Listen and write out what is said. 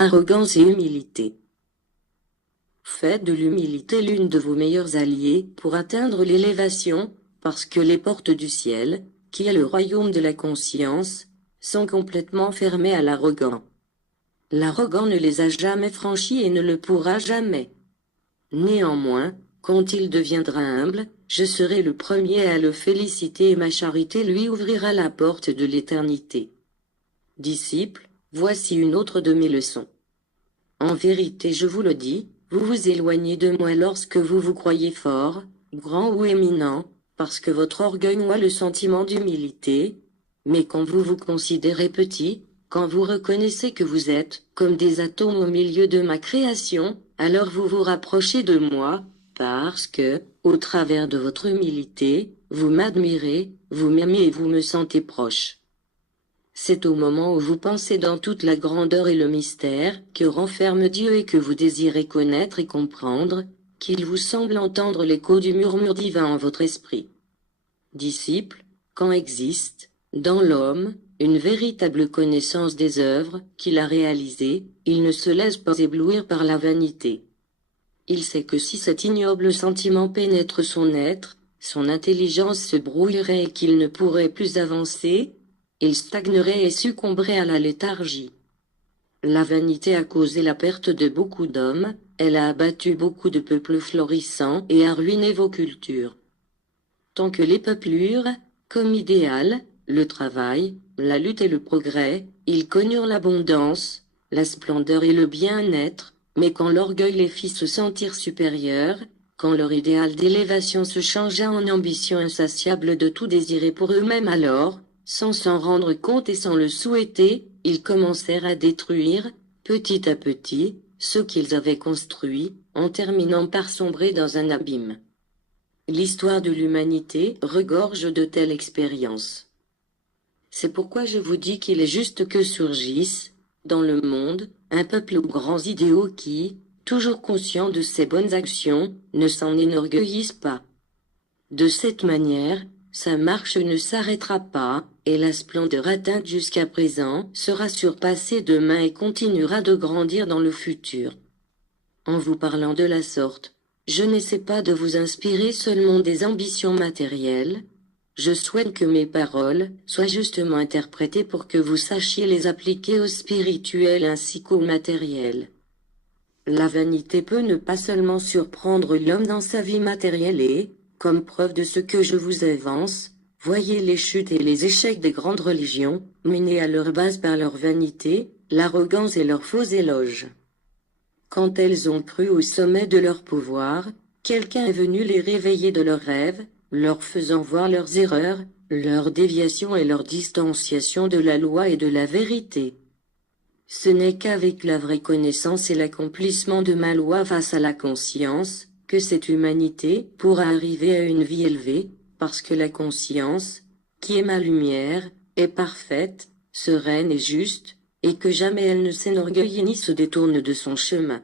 Arrogance et humilité. Faites de l'humilité l'une de vos meilleurs alliés pour atteindre l'élévation, parce que les portes du ciel, qui est le royaume de la conscience, sont complètement fermées à l'arrogant. L'arrogant ne les a jamais franchis et ne le pourra jamais. Néanmoins, quand il deviendra humble, je serai le premier à le féliciter et ma charité lui ouvrira la porte de l'éternité. Disciples, voici une autre de mes leçons. En vérité je vous le dis, vous vous éloignez de moi lorsque vous vous croyez fort, grand ou éminent, parce que votre orgueil noie le sentiment d'humilité, mais quand vous vous considérez petit, quand vous reconnaissez que vous êtes comme des atomes au milieu de ma création, alors vous vous rapprochez de moi, parce que, au travers de votre humilité, vous m'admirez, vous m'aimez et vous me sentez proche. C'est au moment où vous pensez dans toute la grandeur et le mystère que renferme Dieu et que vous désirez connaître et comprendre, qu'il vous semble entendre l'écho du murmure divin en votre esprit. Disciples, quand existe, dans l'homme, une véritable connaissance des œuvres qu'il a réalisées, il ne se laisse pas éblouir par la vanité. Il sait que si cet ignoble sentiment pénètre son être, son intelligence se brouillerait et qu'il ne pourrait plus avancer, il stagnerait et succomberait à la léthargie. La vanité a causé la perte de beaucoup d'hommes, elle a abattu beaucoup de peuples florissants et a ruiné vos cultures. Tant que les peuplures, comme idéal, le travail, la lutte et le progrès, ils connurent l'abondance, la splendeur et le bien-être, mais quand l'orgueil les fit se sentir supérieurs, quand leur idéal d'élévation se changea en ambition insatiable de tout désirer pour eux-mêmes alors, sans s'en rendre compte et sans le souhaiter, ils commencèrent à détruire, petit à petit, ce qu'ils avaient construit, en terminant par sombrer dans un abîme. L'histoire de l'humanité regorge de telles expériences. C'est pourquoi je vous dis qu'il est juste que surgisse, dans le monde, un peuple aux grands idéaux qui, toujours conscient de ses bonnes actions, ne s'en enorgueillissent pas. De cette manière, sa marche ne s'arrêtera pas, et la splendeur atteinte jusqu'à présent sera surpassée demain et continuera de grandir dans le futur. En vous parlant de la sorte, je n'essaie pas de vous inspirer seulement des ambitions matérielles, je souhaite que mes paroles soient justement interprétées pour que vous sachiez les appliquer au spirituel ainsi qu'au matériel. La vanité peut ne pas seulement surprendre l'homme dans sa vie matérielle et, comme preuve de ce que je vous avance, voyez les chutes et les échecs des grandes religions, menées à leur base par leur vanité, l'arrogance et leurs faux éloges. Quand elles ont cru au sommet de leur pouvoir, quelqu'un est venu les réveiller de leurs rêves, leur faisant voir leurs erreurs, leurs déviations et leur distanciation de la loi et de la vérité. Ce n'est qu'avec la vraie connaissance et l'accomplissement de ma loi face à la conscience, que cette humanité pourra arriver à une vie élevée, parce que la conscience, qui est ma lumière, est parfaite, sereine et juste, et que jamais elle ne s'enorgueillit ni se détourne de son chemin.